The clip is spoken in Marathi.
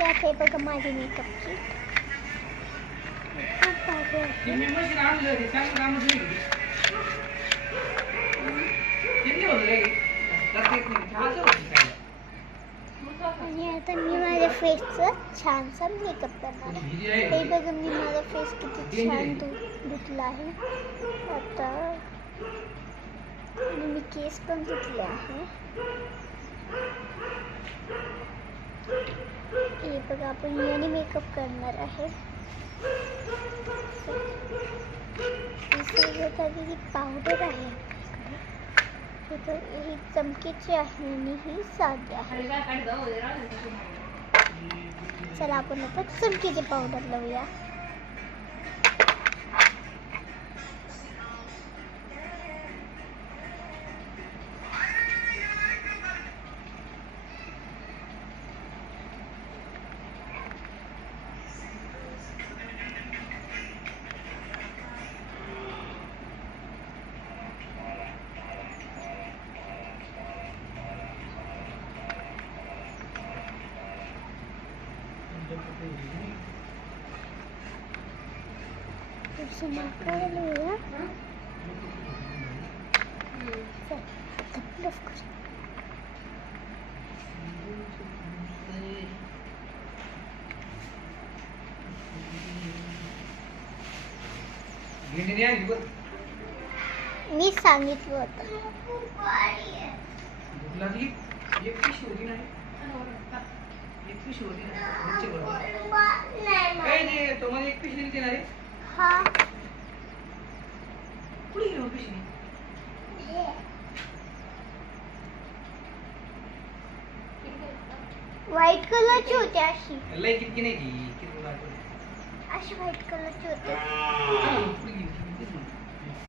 त्यात हे बघा माझी मेकअप किट खूप भारी आहे. आणि आता मी माझ्या फेसचं छानसा मेकअप करणार आहे. हे बघा मी माझा फेस किती छान धुतला आहे. आता आणि मी केस पण धुतले आहे. हे बघा आपण याने मेकअप करणार आहे. ही सगळी पावडर आहे आपल्याकडे. ही चमकीची आहे आणि ही साधी आहे. चला आपण आता चमकीची पावडर लावूया. मी सांगितलं होतं. व्हाईट कलरची होती अशी. अशी व्हाईट कलरची होती.